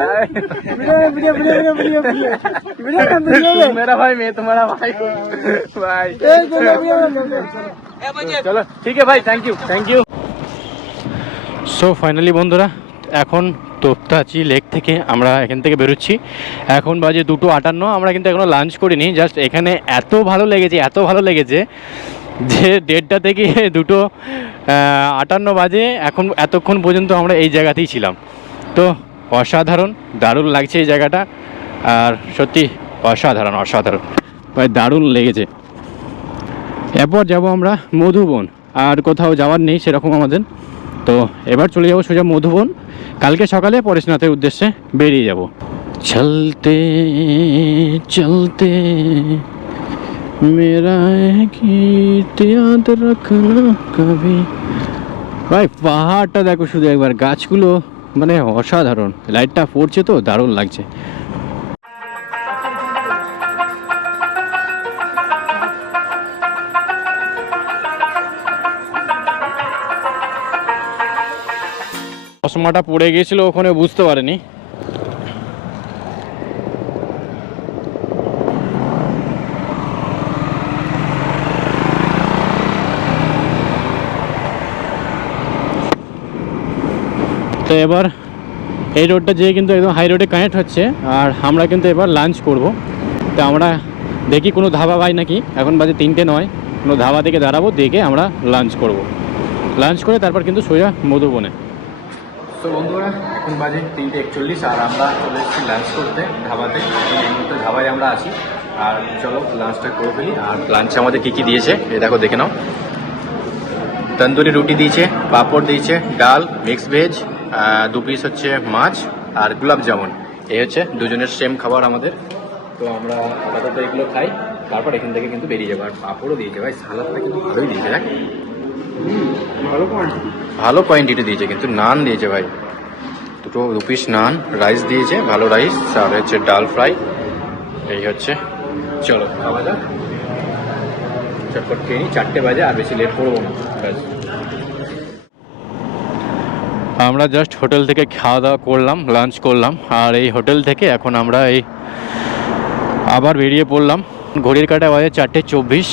मेरा भाई, मैं तुम्हारा भाई। भाई চলো, ঠিক আছে ভাই, থ্যাংক ইউ। সো ফাইনালি বন্ধুরা, এখন তোপতাচি লেক থেকে আমরা এখান থেকে বেরোচ্ছি। এখন বাজে 2:58। আমরা কিন্তু এখনও লাঞ্চ করিনি। জাস্ট এখানে এত ভালো লেগেছে যে 1:30 থেকে 2:58 বাজে এখন এতক্ষণ পর্যন্ত আমরা এই জায়গাতেই ছিলাম। তো অসাধারণ, দারুণ লাগছে এই জায়গাটা। আর সত্যি অসাধারণ ভাই, দারুণ লেগেছে। এরপর যাব আমরা মধুবন। আর কোথাও যাওয়ার নেই সেরকম আমাদের। তো এবার চলে যাবো সোজা মধুবন। কালকে সকালে পরেশনাথের উদ্দেশ্যে বেরিয়ে যাব। চলতে চলতে মেরা গীত याद रखना कभी। ভাই পাহাড়টা দেখো শুধু একবার, গাছগুলো মানে অসাধারণ, লাইটটা পড়ছে তো দারুণ লাগছে। চশমাটা পড়ে গিয়েছিল ওখানে, বুঝতে পারেনি। তো এবার এই রোডটা যেয়ে কিন্তু একদম হাই রোডে কানেক্ট হচ্ছে। আর আমরা কিন্তু এবার লাঞ্চ করব। তো আমরা দেখি কোনো ধাবা পাই নাকি। এখন বাজে 3:09, কোনো ধাবা থেকে দাঁড়াবো, দেখে আমরা লাঞ্চ করব। লাঞ্চ করে তারপর কিন্তু সোজা মধুবনে। তো বন্ধুরা, এখন বাজে 3:41 আর আমরা চলে এসেছি লাঞ্চ করতে ধাবাতে। এই মুহূর্তে ধাবায় আমরা আছি। আর চলো লাঞ্চটা করে ফেলি। আর লাঞ্চে আমাদের কী কী দিয়েছে এ দেখো, দেখে নাও। তন্দুরি রুটি দিয়েছে, পাঁপড় দিয়েছে, ডাল, মিক্স ভেজ, 2 পিস হচ্ছে মাছ আর গোলাপ জামুন। এই হচ্ছে দুজনের সেম খাবার আমাদের। তো আমরা আপাতত এগুলো খাই, তারপর এখান থেকে কিন্তু বেরিয়ে যাবো। আর পাঁপড়ও দিয়েছে ভাই, সালাদটা কিন্তু ভালোই দিয়েছে। দেখ, ভালো কোয়ান্টিটি দিয়েছে কিন্তু। নান দিয়েছে ভাই, 2 পিস নান, রাইস দিয়েছে, ভালো রাইস, আর হচ্ছে ডাল ফ্রাই। এই হচ্ছে, চলো খাওয়া যাক। চটপট খেয়ে নিই, 4টে বাজে, আর বেশি লেট করবো না। আমরা জাস্ট হোটেল থেকে খাওয়া দাওয়া করলাম, লাঞ্চ করলাম। আর এই হোটেল থেকে এখন আমরা এই আবার বেরিয়ে পড়লাম। ঘড়ির কাঁটায় বাজে 4:24।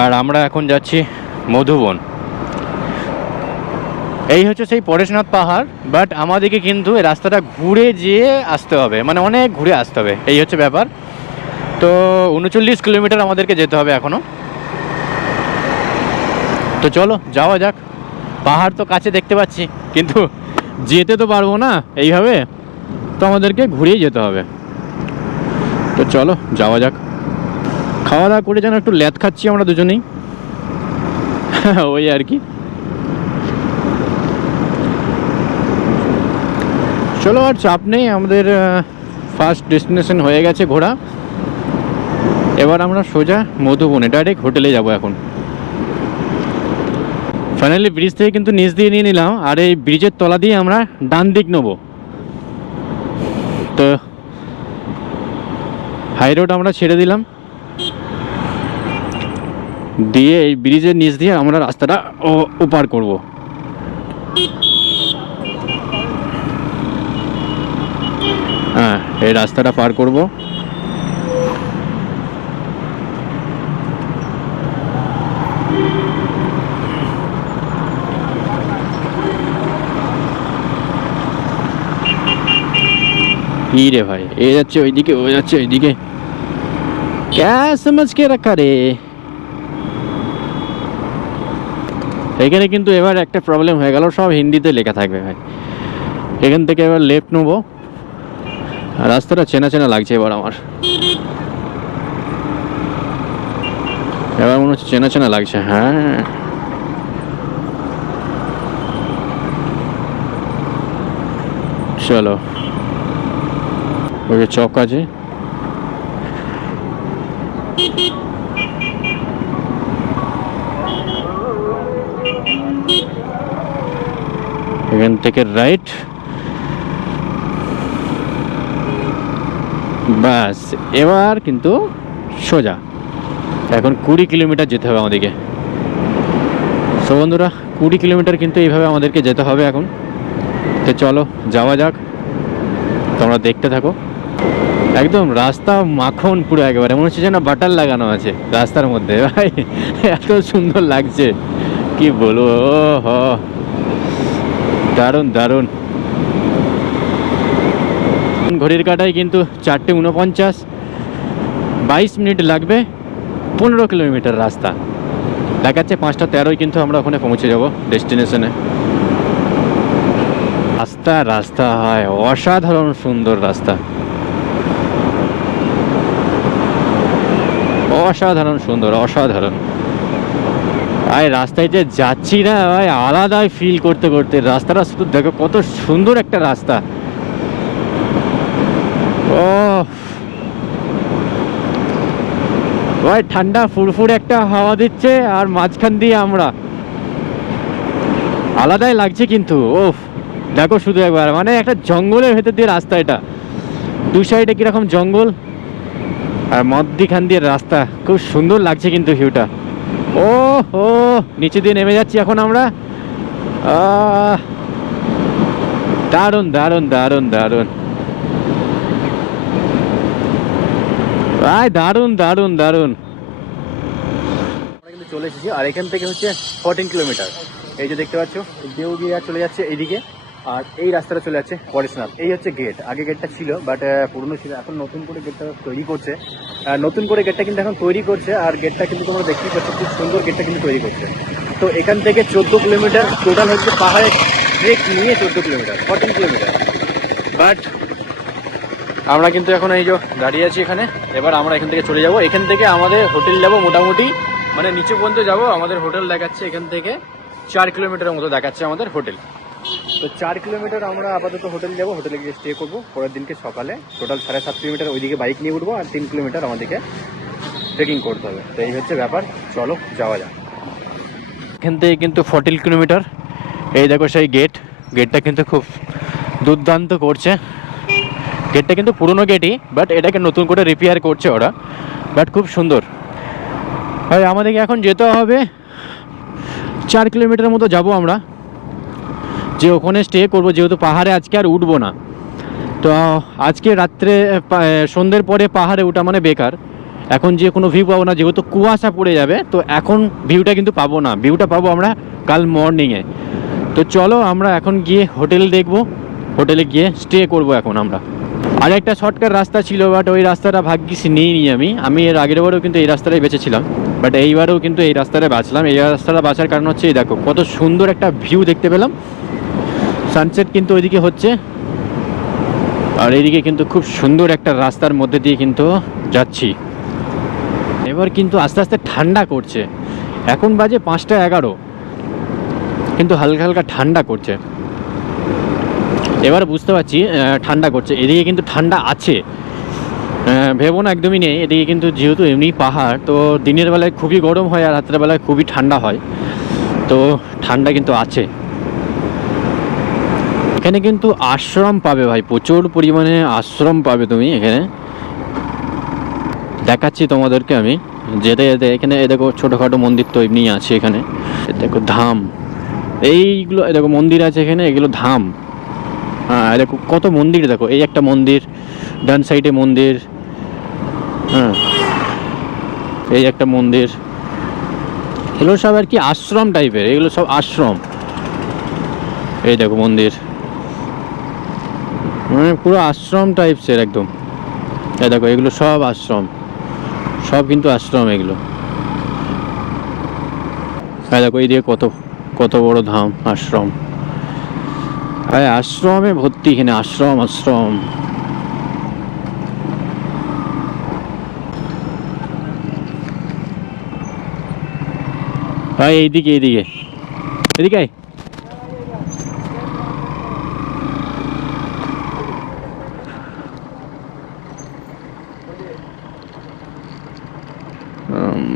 আর আমরা এখন যাচ্ছি মধুবন। এই হচ্ছে সেই পরেশনাথ পাহাড়, বাট আমাদেরকে কিন্তু এই রাস্তাটা ঘুরে যেয়ে আসতে হবে, মানে অনেক ঘুরে আসতে হবে। এই হচ্ছে ব্যাপার। তো 39 কিলোমিটার আমাদেরকে যেতে হবে এখনও। তো চলো যাওয়া যাক। পাহাড় তো কাছে দেখতে পাচ্ছি, কিন্তু যেতে তো পারবো না এইভাবে, তো আমাদেরকে ঘুরেই যেতে হবে। তো চলো যাওয়া যাক। খাওয়া দাওয়া করে যেন একটু ল্যাদ খাচ্ছি আমরা দুজনেই, ওই আর কি। চলো, আর চাপ নেই, আমাদের ফার্স্ট ডেস্টিনেশন হয়ে গেছে ঘোরা। এবার আমরা সোজা মধুবনে ডাইরেক্ট হোটেলে যাব এখন। ফাইনালি ব্রিজ থেকে কিন্তু নিচ দিয়ে নিয়ে নিলাম। আর এই ব্রিজের তলা দিয়ে আমরা ডান দিক নেব। তো হাই রোড আমরা ছেড়ে দিলাম, দিয়ে এই ব্রিজের নিচ দিয়ে আমরা রাস্তাটা ওপার করব। হ্যাঁ, এই রাস্তাটা পার করব। রে ভাই, এ যাচ্ছে ওইদিকে, ও যাচ্ছে ওইদিকে, ক্যা সমঝ কে রাখা রে। এখানে কিন্তু এবার একটা প্রবলেম হয়ে গেল, সব হিন্দিতে লেখা থাকবে ভাই। এখান থেকে এবার লেফট নেবো। রাস্তাটা চেনা চেনা লাগছে এবার আমার, এবার মনে হচ্ছে চেনা চেনা লাগছে। হ্যাঁ, চলো, ওই চক আছে, এখান থেকে রাইট, ব্যাস, এবার কিন্তু সোজা এখন 20 কিলোমিটার যেতে হবে আমাদেরকে। তো বন্ধুরা 20 কিলোমিটার কিন্তু এইভাবে আমাদেরকে যেতে হবে এখন। তো চলো যাওয়া যাক, তোমরা দেখতে থাকো। একদম রাস্তা মাখন পুরো, একেবারে মনে হচ্ছে যেন বাটার লাগানো আছে রাস্তার মধ্যে ভাই, এত সুন্দর লাগছে কি বলবো। ও হ, দারুণ দারুণ। ঘড়ির কাঁটায় কিন্তু 4:49, 22 মিনিট লাগবে, 15 কিলোমিটার রাস্তা দেখাচ্ছে। 5:13 কিন্তু আমরা ওখানে পৌঁছে যাব ডেস্টিনেশনে। রাস্তা রাস্তা হয় অসাধারণ সুন্দর রাস্তা, অসাধারণ সুন্দর, অসাধারণ। আর রাস্তায় যে যাচ্ছি না ভাই, আলাদাই ফিল করতে করতে রাস্তাটা শুধু দেখো কত সুন্দর একটা রাস্তা। ও ভাই, ঠান্ডা ফুরফুরে একটা হাওয়া দিচ্ছে আর মাঝখান দিয়ে আমরা, আলাদাই লাগছে কিন্তু। ও দেখো শুধু একবার, মানে একটা জঙ্গলের ভেতর দিয়ে রাস্তা, এটা দু সাইডে কিরকম জঙ্গল আর মধ্যখান দিয়ে রাস্তা, খুব সুন্দর লাগছে কিন্তু ভিউটা। ও ও নিচে দিয়ে নেমে যাচ্ছি এখন আমরা। দারুণ দারুণ দারুণ দারুণ ভাই, দারুণ দারুণ দারুণ। আমরা কিন্তু চলে এসেছি, আর এখান থেকে হচ্ছে 14 কিলোমিটার। এই যে দেখতে পাচ্ছ দেওঘিয়া চলে যাচ্ছে এইদিকে, আর এই রাস্তাটা চলে যাচ্ছে পরেশনাথ। এই হচ্ছে গেট, আগে গেটটা ছিল বাট পুরনো ছিল, এখন নতুন করে গেটটা তৈরি করছে। নতুন করে গেটটা কিন্তু এখন তৈরি করছে, আর গেটটা কিন্তু তোমরা দেখতেই পাচ্ছ খুব সুন্দর গেটটা কিন্তু তৈরি করছে। তো এখান থেকে 14 কিলোমিটার টোটাল হচ্ছে, পাহাড়ে ট্রেক নিয়ে 14 কিলোমিটার, 14 কিলোমিটার। বাট আমরা কিন্তু এখন এই যে দাঁড়িয়ে আছি এখানে। এবার আমরা এখান থেকে চলে যাব, এখান থেকে আমাদের হোটেল যাব মোটামুটি, মানে নিচে পর্যন্ত যাব। আমাদের হোটেল দেখাচ্ছে এখান থেকে 4 কিলোমিটারের মতো দেখাচ্ছে আমাদের হোটেল। তো 4 কিলোমিটার আমরা আপাতত হোটেল যাব, হোটেলে গিয়ে স্টে করবো। পরের দিনকে সকালে টোটাল 7.5 কিলোমিটার ওইদিকে বাইক নিয়ে উঠবো, আর 3 কিলোমিটার আমাদেরকে ট্রেকিং করতে হবে। তো এই হচ্ছে ব্যাপার, চলো যাওয়া যাক। এখান থেকে কিন্তু 14 কিলোমিটার। এই দেখো সেই গেট, গেটটা কিন্তু খুব দুর্দান্ত করছে। গেটটা কিন্তু পুরনো গেটই, বাট এটাকে নতুন করে রিপেয়ার করছে ওরা, বাট খুব সুন্দর। ভাই আমাদেরকে এখন যেতে হবে 4 কিলোমিটার মতো যাব আমরা, যে ওখানে স্টে করব, যেহেতু পাহাড়ে আজকে আর উঠবো না। তো আজকে রাত্রে সন্ধ্যের পরে পাহাড়ে ওঠা মানে বেকার, এখন যে কোনো ভিউ পাবো না, যেহেতু কুয়াশা পড়ে যাবে। তো এখন ভিউটা কিন্তু পাবো না, ভিউটা পাবো আমরা কাল মর্নিংয়ে। তো চলো আমরা এখন গিয়ে হোটেল দেখবো, হোটেলে গিয়ে স্টে করব এখন আমরা। আর একটা শর্টকাট রাস্তা ছিল, বাট ওই রাস্তাটা ভাগ্যিস নিইনি আমি এর আগের বারেও কিন্তু এই রাস্তাটাই বেঁচেছিলাম, বাট এইবারেও কিন্তু এই রাস্তাটা বাঁচলাম। এই রাস্তাটা বাঁচার কারণ হচ্ছে এই দেখো কত সুন্দর একটা ভিউ দেখতে পেলাম, সানসেট কিন্তু ওইদিকে হচ্ছে, আর এইদিকে কিন্তু খুব সুন্দর একটা রাস্তার মধ্যে দিয়ে কিন্তু যাচ্ছি। এবার কিন্তু আস্তে আস্তে ঠান্ডা করছে, এখন বাজে 5:11, কিন্তু হালকা হালকা ঠান্ডা করছে। এবার বুঝতে পারছি ঠান্ডা করছে, এদিকে কিন্তু ঠান্ডা আছে, ভেবো না একদমই নেই। এদিকে কিন্তু যেহেতু এমনি পাহাড়, তো দিনের বেলায় খুবই গরম হয় আর রাতের বেলায় খুবই ঠান্ডা হয়, তো ঠান্ডা কিন্তু আছে। এখানে কিন্তু আশ্রম পাবে ভাই, প্রচুর পরিমাণে আশ্রম পাবে তুমি এখানে, দেখাচ্ছি তোমাদেরকে আমি যেতে যেতে। এখানে দেখো ছোটোখাটো মন্দির তো এমনি আছে এখানে, দেখো ধাম, এইগুলো দেখো মন্দির আছে এখানে, এগুলো ধাম। হ্যাঁ দেখো কত মন্দির, দেখো এই একটা মন্দির, ডান সাইডে মন্দির, হ্যাঁ এই একটা মন্দির। এগুলো সব আর কি আশ্রম টাইপের, এগুলো সব আশ্রম। এই দেখো মন্দির, মানে পুরো আশ্রম টাইপসের একদম। এই দেখো এগুলো সব আশ্রম, সব কিন্তু আশ্রম এগুলো। এই দেখো এইদিকে কত কত বড় ধাম, আশ্রম। ভাই আশ্রমে ভর্তি এখানে, আশ্রম আশ্রম। ভাই এইদিকে এইদিকে এদিকে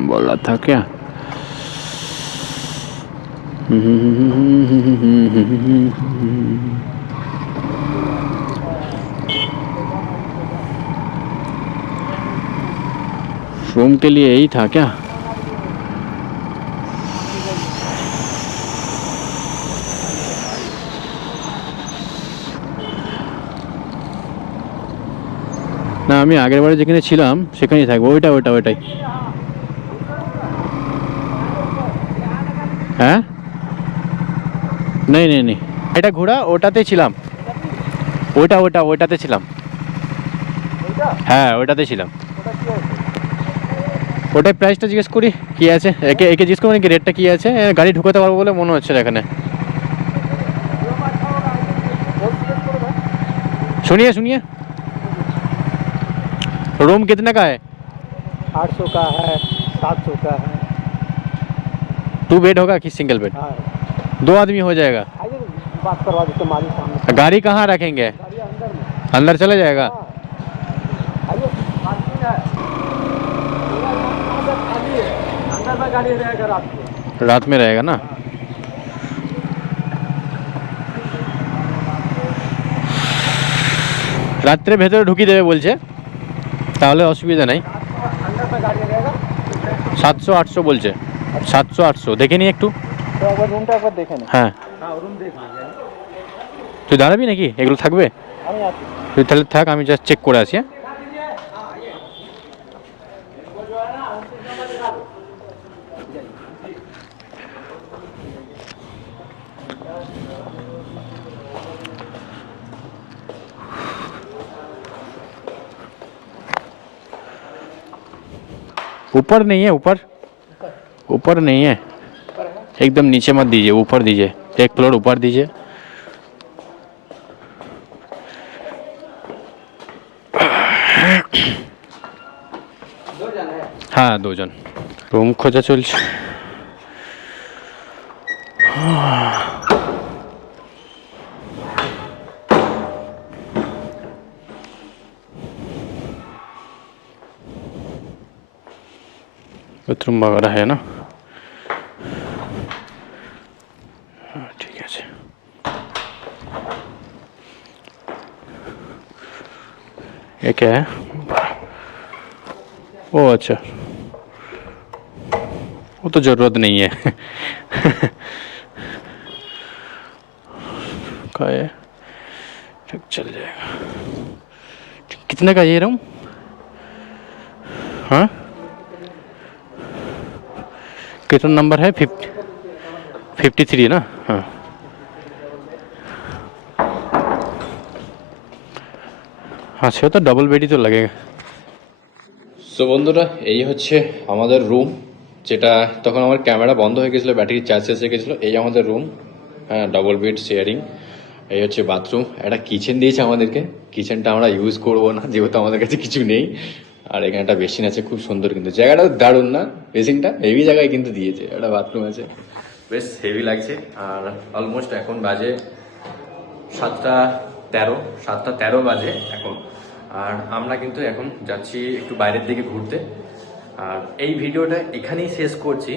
बोला था क्या? रूम के लिए यही था क्या? না আমি আগের বারে যেখানে ছিলাম সেখানেই থাকবো, ওইটাই। হ্যাঁ নেই এটা ঘোড়া, ওটাতেই ছিলাম, ওইটাতে ছিলাম। হ্যাঁ ওইটাতে ছিলাম। ওটাই প্রাইসটা জিজ্ঞেস করি কি আছে, একে জিজ্ঞেস করি কি রেটটা কি আছে, গাড়ি ঢুকাতে পারবো বলে মনে হচ্ছে এখানে। सुनिए रूम कितने का है? 800 का है, 700 का है। 2 बेड होगा कि सिंगल बेड? हाँ 2 आदमी हो जाएगा। आइए बात करवा देते मालिक सामने। गाड़ी कहाँ रखेंगे? गाड़ी अंदर में। अंदर चला जाएगा? हाँ। आइए पार्किंग है। खाली है। अंदर में गाड़ी रहेगा रात को। रात में रहेगा ना? রাত্রে ভেতরে ঢুকিয়ে দেবে বলছে, তাহলে অসুবিধা নাই। अंदर में गाड़ी रहेगा। 700-800 বলছে, 700-800 দেখে নি একটু। तो एक बार रूम का एक बार देखे ना। হ্যাঁ हाँ रूम देख लीजिए। তুই দাঁড়াবি নাকি, এগুলো থাকবে? আমি আছি। তুই তাহলে থাক, আমি জাস্ট চেক করে আসি। হ্যাঁ ऊपर नहीं है, ऊपर नहीं है, एकदम नीचे मत दीजिए, ऊपर दीजिए, एक फ्लोर ऊपर दीजिए। हाँ 2 जन। रूम खोजा চলছে। बाथरूम वगैरह है ना? हाँ, ठीक है। ये क्या है? ओ अच्छा, वो तो ज़रूरत नहीं है। का है, ठीक चल जाएगा। कितने का ये रूम? हाँ कितना नंबर है? 53 ना? हाँ আচ্ছা তো ডাবল বেডই তো লাগে। সো বন্ধুরা এই হচ্ছে আমাদের রুম, যেটা তখন আমার ক্যামেরা বন্ধ হয়ে গেছিলো, ব্যাটারি চার্জ শেষ হয়ে গেছিলো। এই আমাদের রুম, হ্যাঁ ডাবল বেড শেয়ারিং। এই হচ্ছে বাথরুম, একটা কিচেন দিয়েছে আমাদেরকে, কিচেনটা আমরা ইউজ করবো না যেহেতু আমাদের কাছে কিছু নেই। আর এখানে একটা বেসিন আছে, খুব সুন্দর, কিন্তু জায়গাটা দারুণ না? বেসিনটা হেভি জায়গায় কিন্তু দিয়েছে, একটা বাথরুম আছে, বেশ হেভি লাগছে। আর অলমোস্ট এখন বাজে 7:13 বাজে এখন। আর আমরা কিন্তু এখন যাচ্ছি একটু বাইরের দিকে ঘুরতে। আর এই ভিডিওটা এখানেই শেষ করছি,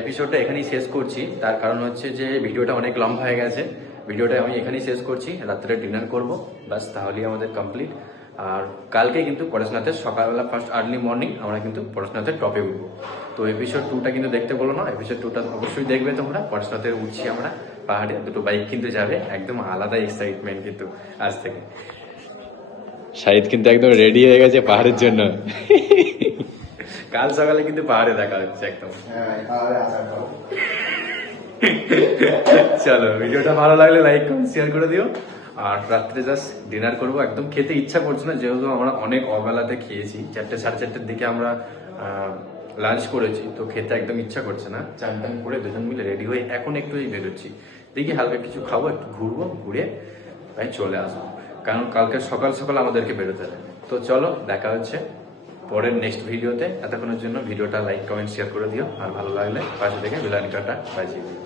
এপিসোডটা এখানেই শেষ করছি। তার কারণ হচ্ছে যে ভিডিওটা অনেক লম্বা হয়ে গেছে। ভিডিওটা আমি এখানেই শেষ করছি, রাত্রে ডিনার করব, বাস তাহলেই আমাদের কমপ্লিট। আর কালকে কিন্তু পড়াশোনাতে সকালবেলা ফার্স্ট আর্লি মর্নিং আমরা কিন্তু পড়াশোনাতে টপে উঠবো। তো এপিসোড 2টা কিন্তু দেখতে বলো না, এপিসোড 2টা অবশ্যই দেখবে তোমরা। পড়াশোনাতে উঠছি আমরা পাহাড়ে, দুটো বাইক কিন্তু যাবে, একদম আলাদা এক্সাইটমেন্ট কিন্তু আজ থেকে। শাহিদ কিন্তু একদম রেডি হয়ে গেছে পাহাড়ের জন্য। কাল সকালে কিন্তু পাহাড়ে দেখা হচ্ছে একদম। চলো ভিডিওটা ভালো লাগলে লাইক কমেন্ট শেয়ার করে দিও। আর রাত্রে জাস্ট ডিনার করবো, একদম খেতে ইচ্ছা করছে না যেহেতু আমরা অনেক অবেলাতে খেয়েছি, 4টে সাড়ে 4টের দিকে আমরা লাঞ্চ করেছি, তো খেতে একদম ইচ্ছা করছে না। চান টান করে দুজন মিলে রেডি হয়ে এখন একটু বেরোচ্ছি, দেখি হালকা কিছু খাবো, একটু ঘুরবো, ঘুরে তাই চলে আসবো, কারণ কালকে সকাল সকাল আমাদেরকে বেরোতে হবে। তো চলো দেখা হচ্ছে পরের নেক্সট ভিডিওতে। এতক্ষণের জন্য ভিডিওটা লাইক কমেন্ট শেয়ার করে দিও, আর ভালো লাগলে পাশে থেকে বেল আইকনটা বাজিয়ে দিও।